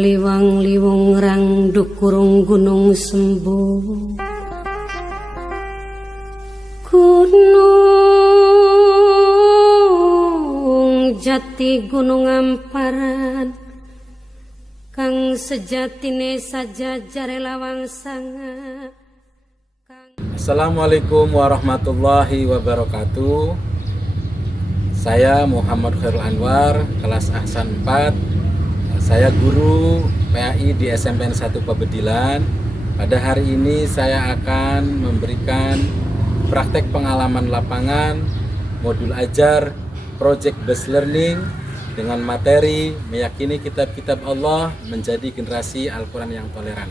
Liwang-liwung rangduk kurung gunung sembuh, gunung jati gunung amparan, kang sejatine saja jare lawang sanga. Assalamualaikum warahmatullahi wabarakatuh. Saya Muhammad Khairul Anwar, kelas Ahsan 4. Saya guru PAI di SMPN 1 Pabedilan. Pada hari ini saya akan memberikan praktek pengalaman lapangan modul ajar Project Based Learning dengan materi meyakini kitab-kitab Allah menjadi generasi Al-Quran yang toleran.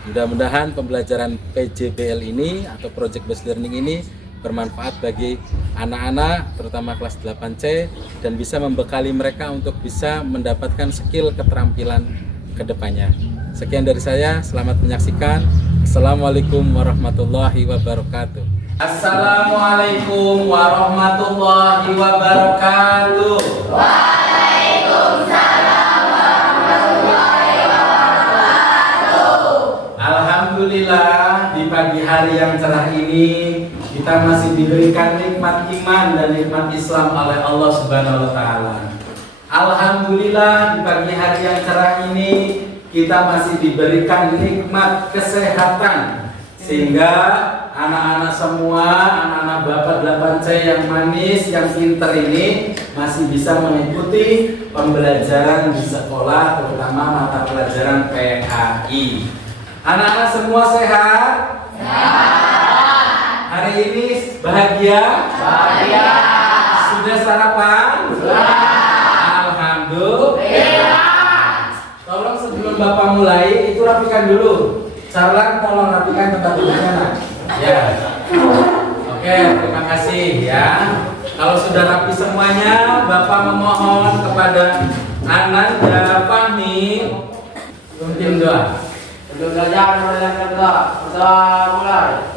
Mudah-mudahan pembelajaran PJBL ini atau Project Based Learning ini bermanfaat bagi anak-anak terutama kelas 8C dan bisa membekali mereka untuk bisa mendapatkan skill keterampilan ke depannya. Sekian dari saya, selamat menyaksikan. Assalamualaikum warahmatullahi wabarakatuh. Assalamualaikum warahmatullahi wabarakatuh. Waalaikumsalam warahmatullahi wabarakatuh. Alhamdulillah, di pagi hari yang cerah ini kita masih diberikan nikmat iman dan nikmat Islam oleh Allah Subhanahu wa taala. Alhamdulillah, di pagi hari yang cerah ini kita masih diberikan nikmat kesehatan sehingga anak-anak semua, anak-anak Bapak 8C yang manis, yang pinter ini masih bisa mengikuti pembelajaran di sekolah, terutama mata pelajaran PAI. Anak-anak semua sehat? Sehat. Hari ini bahagia? Bahagia. Sudah sarapan? Sudah. Alhamdulillah. Tolong sebelum Bapak mulai itu rapikan dulu. Sarlan tolong rapikan tempat duduknya, nak. Ya. Oke, terima kasih ya. Kalau sudah rapi semuanya, Bapak memohon kepada Ananda Fahmi pimpin doa. Untuk belajar mendengarkan doa, kita mulai.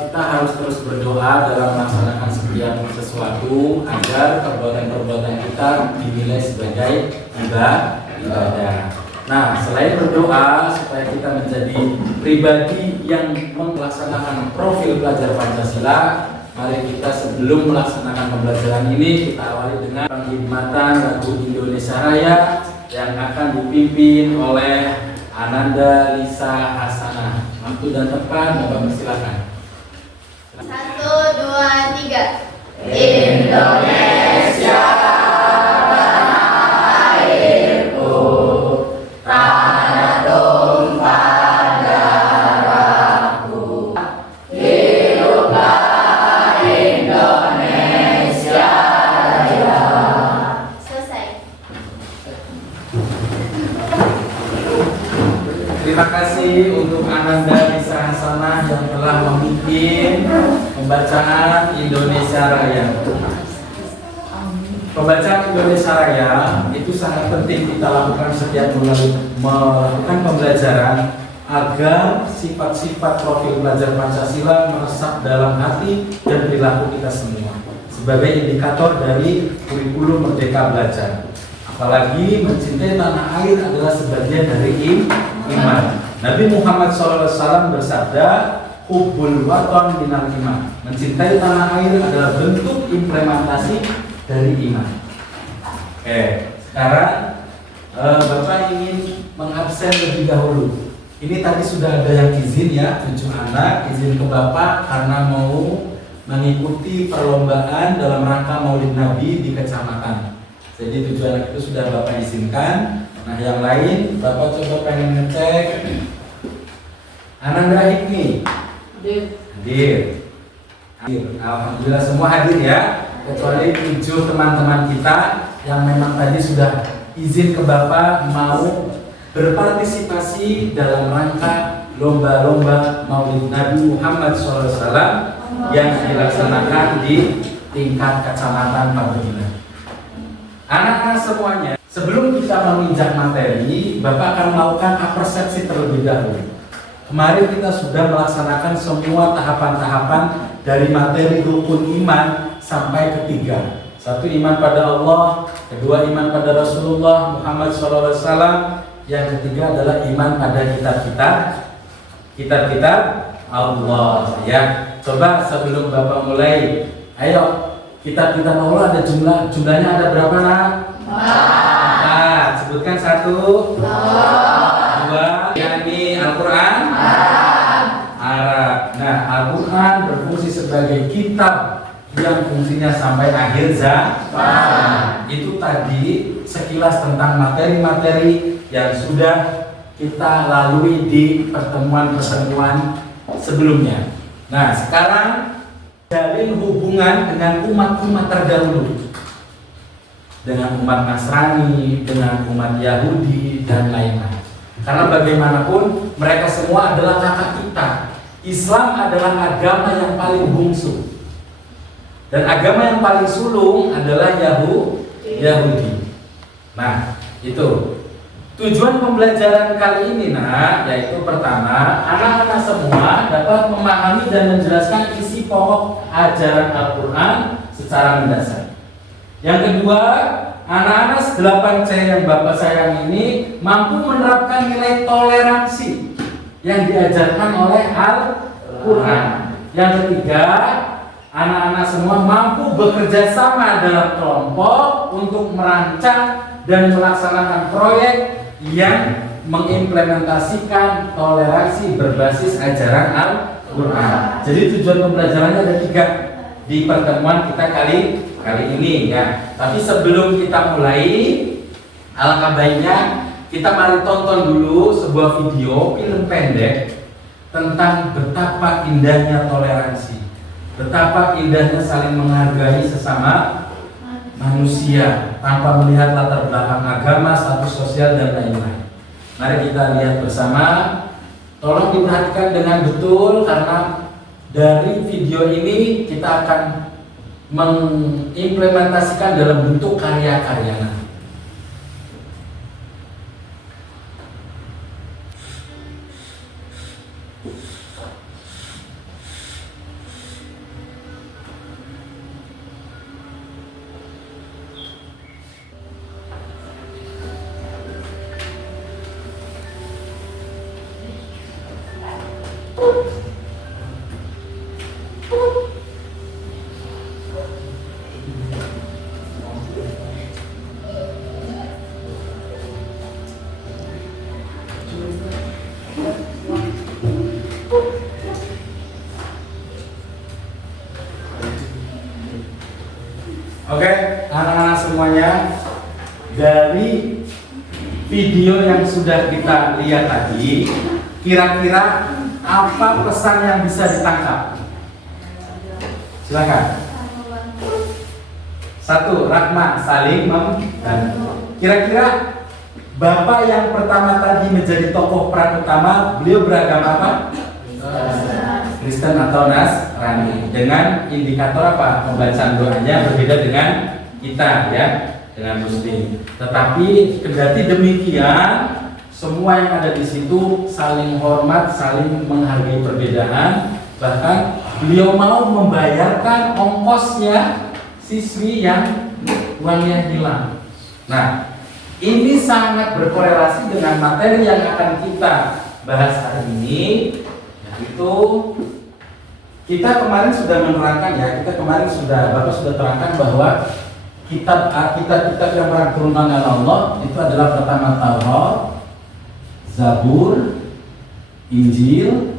Kita harus terus berdoa dalam melaksanakan setiap sesuatu agar perbuatan-perbuatan kita dinilai sebagai ibadah. Nah, selain berdoa supaya kita menjadi pribadi yang melaksanakan profil pelajar Pancasila, mari kita sebelum melaksanakan pembelajaran ini kita awali dengan penghormatan lagu Indonesia Raya yang akan dipimpin oleh Ananda Lisa Hasanah. Waktu dan tempat Bapak persilakan. 1, 2, 3. Indonesia tanah airku, tanah tumpah darahku. Hiduplah Indonesia Raya. Selesai. Terima kasih untuk Ananda Lisa Hasanah yang telah memimpin pembacaan Indonesia Raya. Pembacaan Indonesia Raya itu sangat penting kita lakukan setiap melakukan pembelajaran agar sifat-sifat profil pelajar Pancasila meresap dalam hati dan perilaku kita semua sebagai indikator dari kurikulum Merdeka Belajar. Apalagi mencintai tanah air adalah sebagian dari iman. Nabi Muhammad SAW bersabda, hubbul waton minal iman. Mencintai tanah air adalah bentuk implementasi dari iman. Oke, sekarang Bapak ingin mengabsen lebih dahulu. Ini tadi sudah ada yang izin ya, 7 anak izin ke Bapak karena mau mengikuti perlombaan dalam rangka Maulid Nabi di kecamatan. Jadi 7 anak itu sudah Bapak izinkan. Nah yang lain Bapak coba pengen ngecek. Ananda Hikmi hadir. Alhamdulillah semua hadir ya, kecuali 7 teman-teman kita yang memang tadi sudah izin ke Bapak mau berpartisipasi dalam rangka lomba-lomba Maulid Nabi Muhammad SAW yang dilaksanakan di tingkat kecamatan Pabila. Anak-anak semuanya, sebelum kita menginjak materi, Bapak akan melakukan persepsi terlebih dahulu. Kemarin kita sudah melaksanakan semua tahapan-tahapan dari materi rukun iman sampai ketiga. 1 iman pada Allah, 2 iman pada Rasulullah Muhammad SAW, yang ketiga adalah iman pada kitab-kitab Allah ya. Coba sebelum Bapak mulai, ayo kitab-kitab Allah ada jumlahnya ada berapa nak? 4. Sebutkan 1, 2, yakni Al-Quran Arab. Nah, Al-Quran berfungsi sebagai kitab yang fungsinya sampai akhir zaman. Itu tadi sekilas tentang materi-materi yang sudah kita lalui di pertemuan-pertemuan sebelumnya. Nah, sekarang jalin hubungan dengan umat-umat terdahulu, dengan umat Nasrani, dengan umat Yahudi dan lain-lain. Karena bagaimanapun mereka semua adalah kakak kita. Islam adalah agama yang paling bungsu, dan agama yang paling sulung adalah Yahudi. Nah, itu tujuan pembelajaran kali ini yaitu pertama, anak-anak semua dapat memahami dan menjelaskan isi pokok ajaran Al-Quran secara mendasar. Yang kedua, anak-anak 8C yang Bapak sayang ini mampu menerapkan nilai toleransi yang diajarkan oleh Al-Quran. Yang ketiga, anak-anak semua mampu bekerja sama dalam kelompok untuk merancang dan melaksanakan proyek yang mengimplementasikan toleransi berbasis ajaran Al-Quran. Jadi tujuan pembelajarannya ada 3 di pertemuan kita kali ini ya. Tapi sebelum kita mulai, alangkah baiknya kita mari tonton dulu sebuah video film pendek tentang betapa indahnya toleransi, betapa indahnya saling menghargai sesama manusia tanpa melihat latar belakang agama, status sosial dan lain-lain. Mari kita lihat bersama. Tolong diperhatikan dengan betul karena dari video ini kita akan mengimplementasikan dalam bentuk karya-karya. Oke, anak-anak semuanya, dari video yang sudah kita lihat tadi, kira-kira apa pesan yang bisa ditangkap? Silakan. 1, rahmah, saling membantu. Kira-kira Bapak yang pertama tadi menjadi tokoh peran utama, beliau beragama apa? Kristen atau Nasrani. Dengan indikator apa? Pembacaan doanya berbeda dengan kita ya, dengan Muslim. Tetapi kendati demikian, semua yang ada di situ saling hormat, saling menghargai perbedaan. Bahkan beliau mau membayarkan ongkosnya siswi yang uangnya hilang. Nah, ini sangat berkorelasi dengan materi yang akan kita bahas hari ini, yaitu kita kemarin sudah menerangkan ya, Bapak sudah terangkan bahwa kitab-kitab yang turunkan Allah itu adalah pertama Taurat, Zabur, Injil,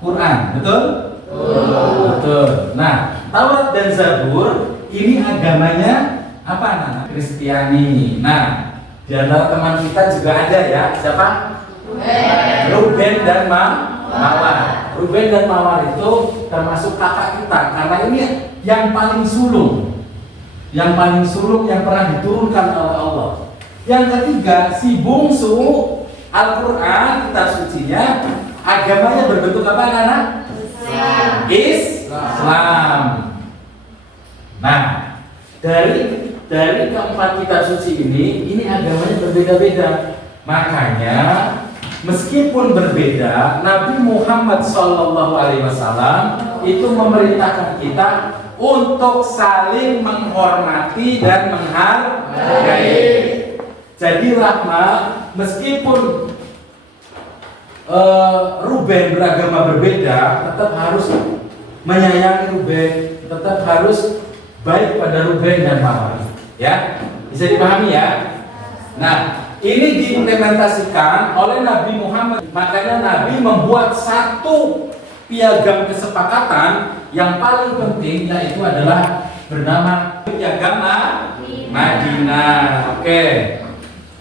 Quran, betul? Betul. Nah, Taurat dan Zabur ini agamanya apa anak? Kristiani. Nah, di antara teman kita juga ada ya, siapa? Ruben dan Mawar. Ruben dan Mawar itu termasuk kakak kita karena ini yang paling sulung. Yang paling sulung yang pernah diturunkan oleh Allah. Yang ketiga, si bungsu Al-Quran, kitab sucinya, agamanya berbentuk apa anak-anak? Islam. Nah, dari keempat kitab suci ini agamanya berbeda-beda. Makanya meskipun berbeda, Nabi Muhammad SAW itu memerintahkan kita untuk saling menghormati dan menghargai. Jadi Rahma, meskipun Ruben beragama berbeda, tetap harus menyayangi Ruben, tetap harus baik pada Ruben dan Mawar. Ya, bisa dipahami ya. Nah, ini diimplementasikan oleh Nabi Muhammad. Makanya Nabi membuat satu piagam kesepakatan yang paling penting, yaitu adalah bernama Piagam Madinah. Oke,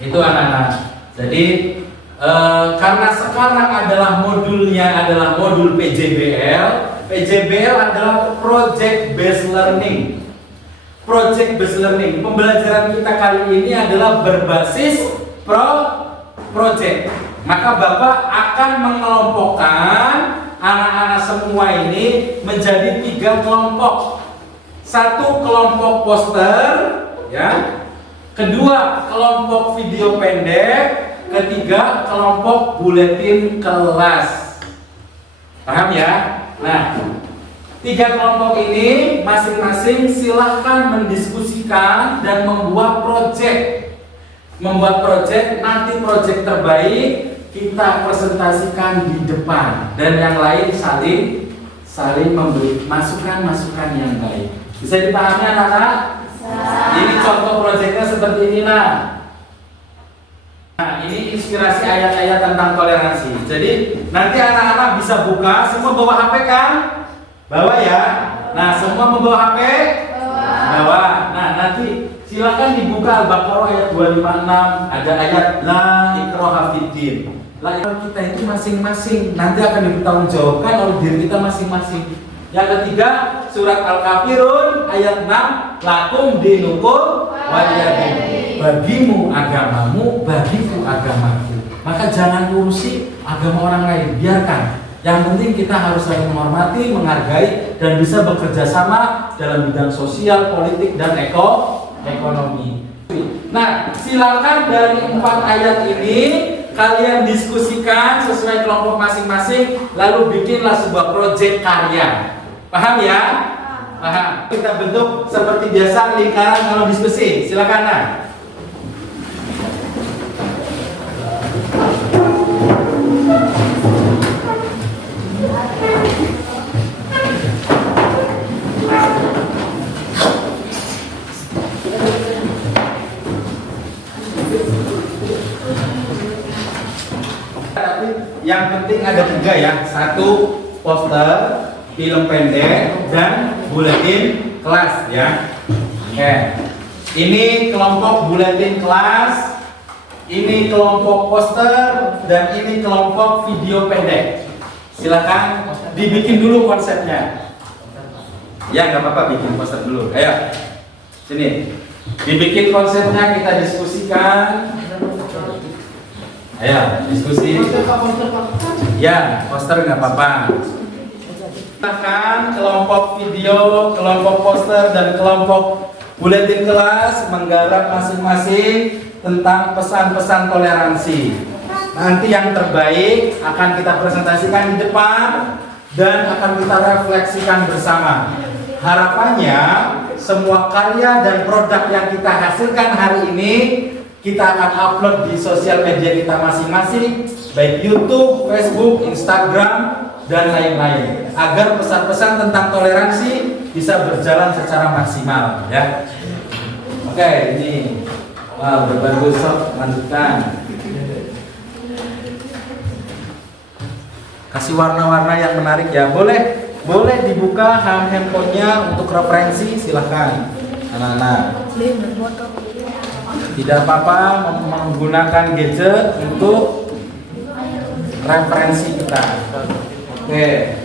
itu anak-anak. Jadi karena sekarang adalah modulnya adalah modul PJBL. PJBL adalah Project Based Learning. Project Based Learning. Pembelajaran kita kali ini adalah berbasis project. Maka Bapak akan mengelompokkan anak-anak semua ini menjadi 3 kelompok. 1 kelompok poster, ya. Kedua, kelompok video pendek. Ketiga, kelompok buletin kelas. Paham ya? Nah, 3 kelompok ini masing-masing silahkan mendiskusikan dan membuat project. Nanti project terbaik kita presentasikan di depan dan yang lain saling memberi masukan yang baik. Bisa dipahami anak-anak? Ini contoh proyeknya seperti ini nah. Nah, ini inspirasi ayat-ayat tentang toleransi. Jadi nanti anak-anak bisa buka, semua bawa HP kan? Bawa ya. Nah, semua membawa HP? Bawa. Nah, nanti silakan dibuka Al-Baqarah ayat 256, ada ayat la ikraha fiddin. La ikraha kita itu masing-masing nanti akan dipertanggungjawabkan oleh diri kita masing-masing. Yang ketiga, surat Al-Kafirun ayat 6, lakum dinukum waliyadin. Bagimu agamamu, bagiku agamaku. Maka jangan urusi agama orang lain, biarkan. Yang penting kita harus saling menghormati, menghargai, dan bisa bekerja sama dalam bidang sosial, politik, dan ekonomi. Nah, silakan dari 4 ayat ini kalian diskusikan sesuai kelompok masing-masing, lalu bikinlah sebuah proyek karya. Paham ya? Paham. Kita bentuk seperti biasa lingkaran kalau diskusi. Silakan nah. Tapi yang penting ada 3 ya. 1 poster, film pendek, dan buletin kelas ya. Oke. Ini kelompok buletin kelas, ini kelompok poster, dan ini kelompok video pendek. Silakan dibikin dulu konsepnya. Ya nggak apa-apa, bikin poster dulu. Ayo, sini. Dibikin konsepnya, kita diskusikan. Ayo, diskusi. Ya, poster nggak apa-apa. Silakan kelompok video, kelompok poster, dan kelompok buletin kelas menggarap masing-masing tentang pesan-pesan toleransi. Nanti yang terbaik akan kita presentasikan di depan dan akan kita refleksikan bersama. Harapannya semua karya dan produk yang kita hasilkan hari ini kita akan upload di sosial media kita masing-masing, baik YouTube, Facebook, Instagram, dan lain-lain, agar pesan-pesan tentang toleransi bisa berjalan secara maksimal ya. Oke, ini berbagus, lanjutkan. Kasih warna-warna yang menarik ya, boleh Boleh dibuka handphonenya untuk referensi, silahkan anak-anak. Tidak apa-apa menggunakan gadget untuk referensi kita. Oke.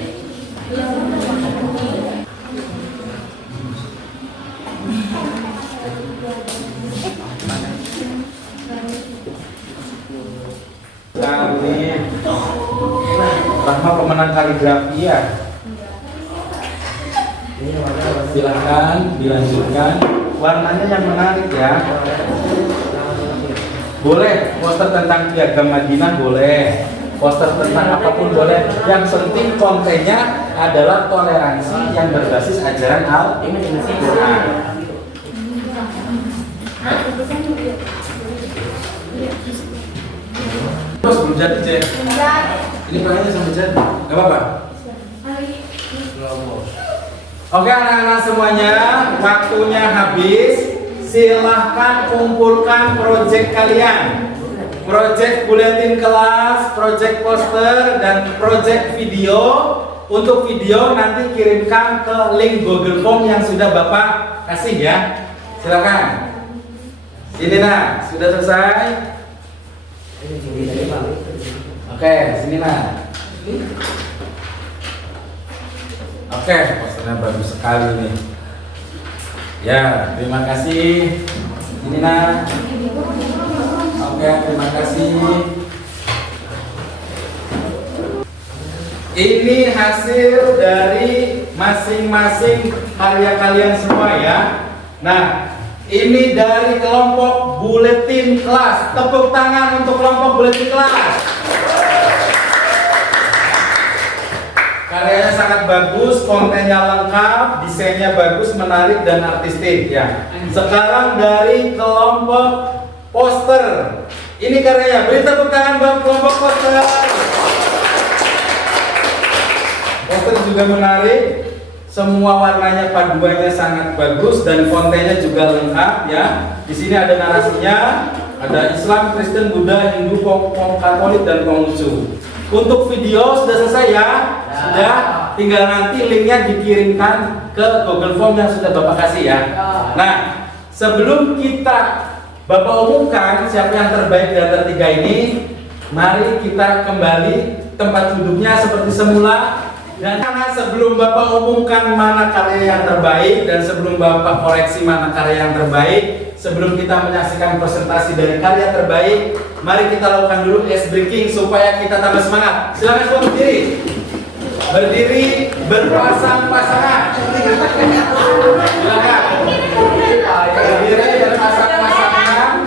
Nah, ini Rahma pemenang kaligrafi ya. Silahkan dilanjutkan. Warnanya yang menarik ya. Boleh poster tentang piagam Madinah, boleh poster tentang apapun boleh. Yang penting kontennya adalah toleransi yang berbasis ajaran Al-Quran. Terus belum jadi Cek. Ini pertanyaannya sampai jadi. Gak apa-apa. Oke anak-anak semuanya, waktunya habis. Silahkan kumpulkan proyek kalian. Proyek buletin kelas, proyek poster, dan proyek video. Untuk video nanti kirimkan ke link Google Form yang sudah Bapak kasih ya. Silakan. Sini nah, sudah selesai? Oke, sini nah. Oke, posternya bagus sekali nih. Ya, terima kasih. Ini nah. Oke, terima kasih. Ini hasil dari masing-masing karya kalian semua ya. Nah, ini dari kelompok buletin kelas. Tepuk tangan untuk kelompok buletin kelas. Karyanya sangat bagus, kontennya lengkap, desainnya bagus, menarik dan artistik ya. Sekarang dari kelompok poster. Ini karyanya. Beri tepuk tangan buat kelompok poster. Poster juga menarik. Semua warnanya paduannya sangat bagus dan kontennya juga lengkap ya. Di sini ada narasinya, ada Islam, Kristen, Buddha, Hindu, Katolik dan Konghucu. Untuk video sudah selesai ya? Sudah, tinggal nanti linknya dikirimkan ke Google Form yang sudah Bapak kasih ya. Nah, sebelum kita Bapak umumkan siapa yang terbaik di antara tiga ini, mari kita kembali tempat duduknya seperti semula. Dan karena sebelum Bapak umumkan mana karya yang terbaik dan sebelum Bapak koreksi mana karya yang terbaik, sebelum kita menyaksikan presentasi dari karya terbaik, mari kita lakukan dulu ice breaking supaya kita tambah semangat. Silakan semua berdiri. Berdiri berpasang-pasangan. Silakan. Berdiri berpasang-pasangan.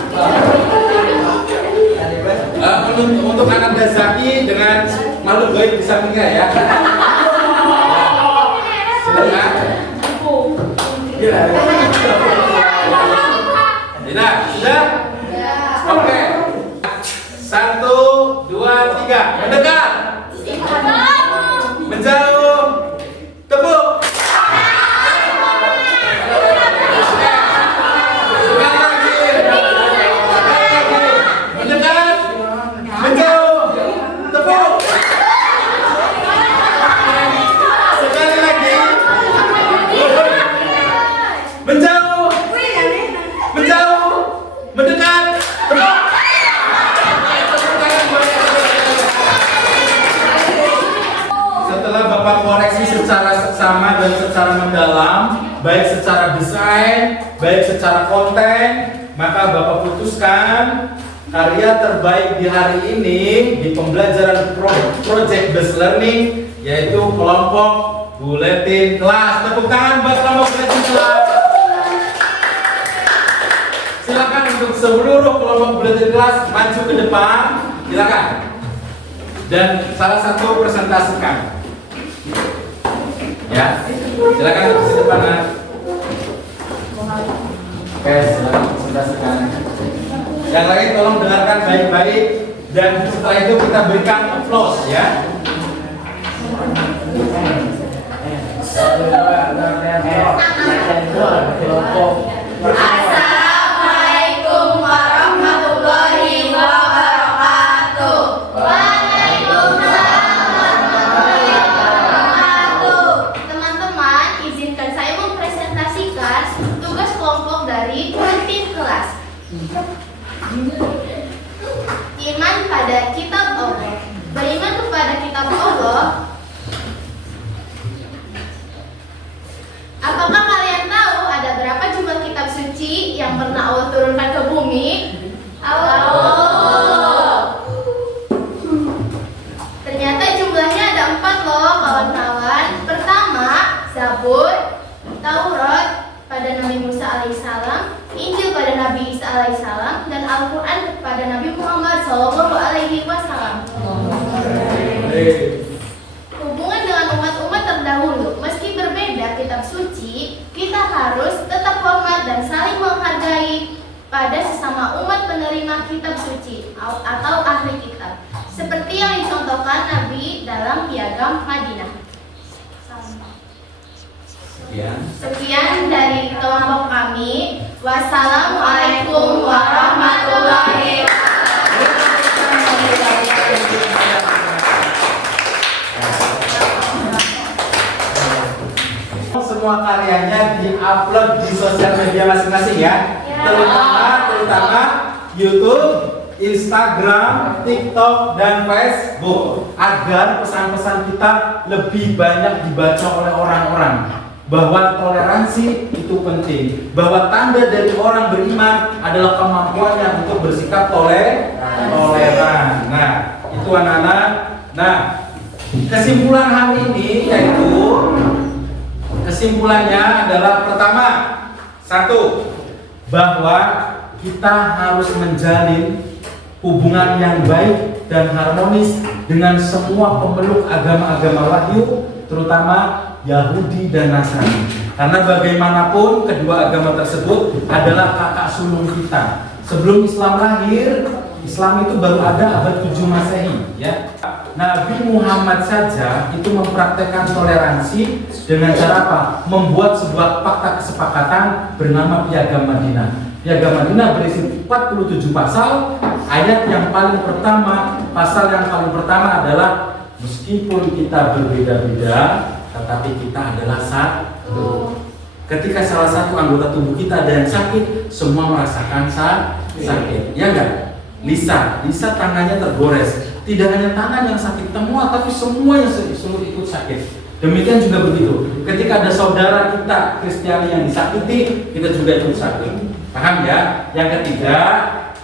Untuk anak Dazaki dengan makhluk gaib di sampingnya ya. Silakan. Sudah? Oke. 1, 2, 3. Mendekat. Menjauh. Tepuk. Sekali lagi. Mendekat. Menjauh. Tepuk. Sekali lagi. Menjauh. Menjauh. Mendekat. Tepuk. Setelah Bapak koreksi secara seksama dan secara mendalam, baik secara desain, baik secara konten, maka Bapak putuskan karya terbaik di hari ini di pembelajaran project based learning, yaitu kelompok buletin kelas. Tepuk tangan buat kelompok buletin kelas. Silakan untuk seluruh kelompok buletin kelas maju ke depan, silakan. Dan salah satu presentasikan. Ya, silakan ke depan. Oke, silakan presentasikan. Yang lain tolong dengarkan baik-baik dan setelah itu kita berikan applause ya. Assalamualaikum warahmatullahi wabarakatuh. Waalaikumsalam warahmatullahi wabarakatuh. kitab Allah? Apakah kalian tahu ada berapa jumlah kitab suci yang pernah Allah turunkan ke bumi? Ternyata jumlahnya ada 4 loh kawan-kawan. Pertama, Zabur, Taurat pada Nabi Musa alaihissalam, Injil pada Nabi Isa alaihissalam, dan Al-Quran kepada Nabi Muhammad SAW. Hubungan dengan umat-umat terdahulu, meski berbeda kitab suci, kita harus tetap hormat dan saling menghargai pada sesama umat penerima kitab suci atau ahli kitab, seperti yang dicontohkan Nabi dalam Piagam Madinah. Sekian dari kelompok kami. Wassalamualaikum warahmatullahi wabarakatuh. Semua karyanya diupload di sosial media masing-masing ya. Terutama YouTube, Instagram, TikTok, dan Facebook, agar pesan-pesan kita lebih banyak dibaca oleh orang-orang. Bahwa toleransi itu penting, bahwa tanda dari orang beriman adalah kemampuannya untuk bersikap toleran. Nah, itu anak-anak. Nah, kesimpulan hari ini yaitu, kesimpulannya adalah pertama, satu, bahwa kita harus menjalin hubungan yang baik dan harmonis dengan semua pemeluk agama-agama wahyu, terutama Yahudi dan Nasrani. Karena bagaimanapun kedua agama tersebut adalah kakak sulung kita. Sebelum Islam lahir, Islam itu baru ada abad 7 Masehi, ya. Nabi Muhammad saja itu mempraktekkan toleransi dengan cara apa? Membuat sebuah fakta kesepakatan bernama Piagam Madinah. Piagam Madinah berisi 47 pasal. Ayat yang paling pertama, pasal yang paling pertama adalah meskipun kita berbeda-beda, tetapi kita adalah satu. Ketika salah satu anggota tubuh kita ada yang sakit, semua merasakan sakit. Ya enggak? Lisa tangannya tergores. Tidak hanya tangan yang sakit semua, tapi semua yang seluruh ikut sakit. Demikian juga begitu. Ketika ada saudara kita Kristiani yang disakiti, kita juga ikut sakit. Paham ya? Yang ketiga,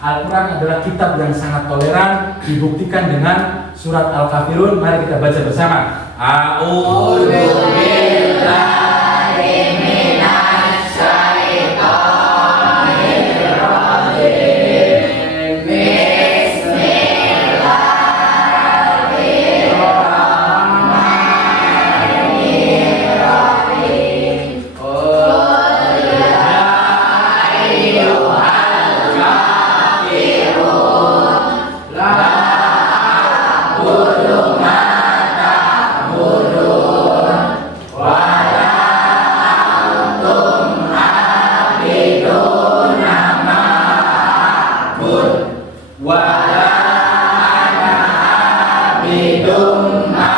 Al-Quran adalah kitab yang sangat toleran, dibuktikan dengan surat Al-Kafirun. Mari kita baca bersama. A'udzu billahi minasy syaithanir rajim. Bismillahirrahmanirrahim. Qul ya ayyuhal kafirun la a'budu ma ta'budun wa la antum abiduna ma a'bud wa la ana abidum ma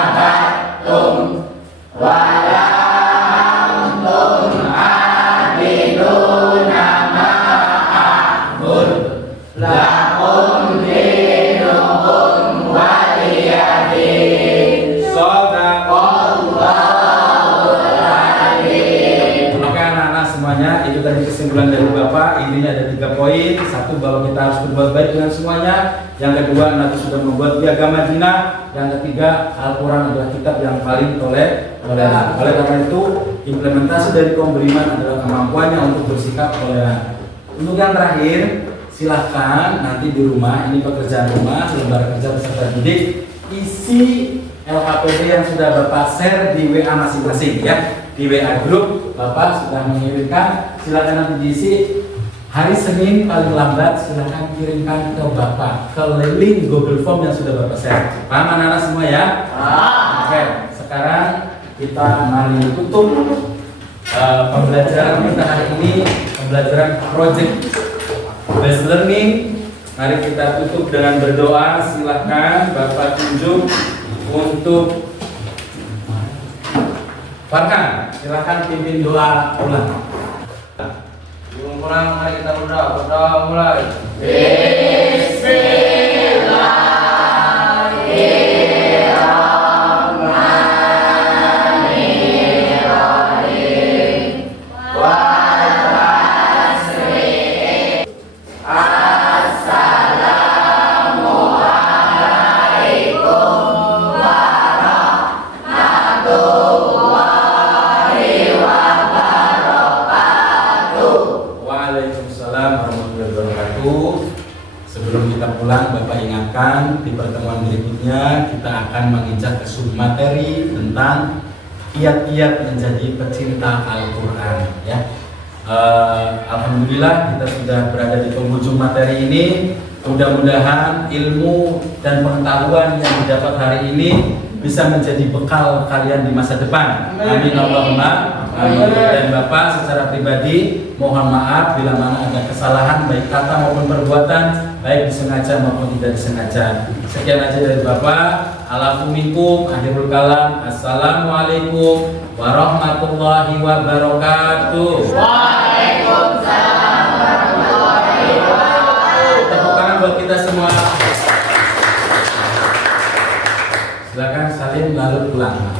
abattum wa la antum abiduna ma a'bud lakum dinukum waliyadin. Shadaqallahul adzim. Oke anak-anak semuanya, itu tadi kesimpulan dari Bapak. Intinya ada 3 poin. Satu, bahwa kita harus berbuat baik dengan semuanya. Yang kedua, Nabi sudah membuat Piagam Madinah. Yang ketiga, Al-Quran adalah kitab yang paling toleran. Oleh karena itu, implementasi dari kaum beriman adalah kemampuannya untuk bersikap toleran. Untuk yang terakhir, silahkan nanti di rumah, ini pekerjaan rumah, lembar kerja peserta didik, isi LKPD yang sudah Bapak share di WA masing-masing ya. Di WA grup Bapak sudah mengirimkan, silahkan nanti diisi. Hari Senin paling lambat silahkan kirimkan ke Bapak ke link Google Form yang sudah Bapak share. Paham anak-anak semua ya? Oke, sekarang kita mari tutup pembelajaran kita hari ini, pembelajaran project based learning. Mari kita tutup dengan berdoa. Silahkan Bapak tunjuk untuk Farhan, silahkan pimpin doa ulang. Mari kita berdoa mulai. Bismillahirrahmanirrahim. akan menginjak ke materi tentang kiat-kiat menjadi pecinta Al-Quran ya. Alhamdulillah kita sudah berada di penghujung materi ini. Mudah-mudahan ilmu dan pengetahuan yang didapat hari ini bisa menjadi bekal kalian di masa depan. Amin Allahumma amin. Dan Bapak secara pribadi mohon maaf bila mana ada kesalahan baik kata maupun perbuatan, baik disengaja maupun tidak disengaja. Sekian aja dari Bapak. Alafu minkum, akhirul kalam. Assalamualaikum warahmatullahi wabarakatuh. Waalaikumsalam warahmatullahi wabarakatuh. Tepuk tangan buat kita semua. Silakan salim lalu pulang.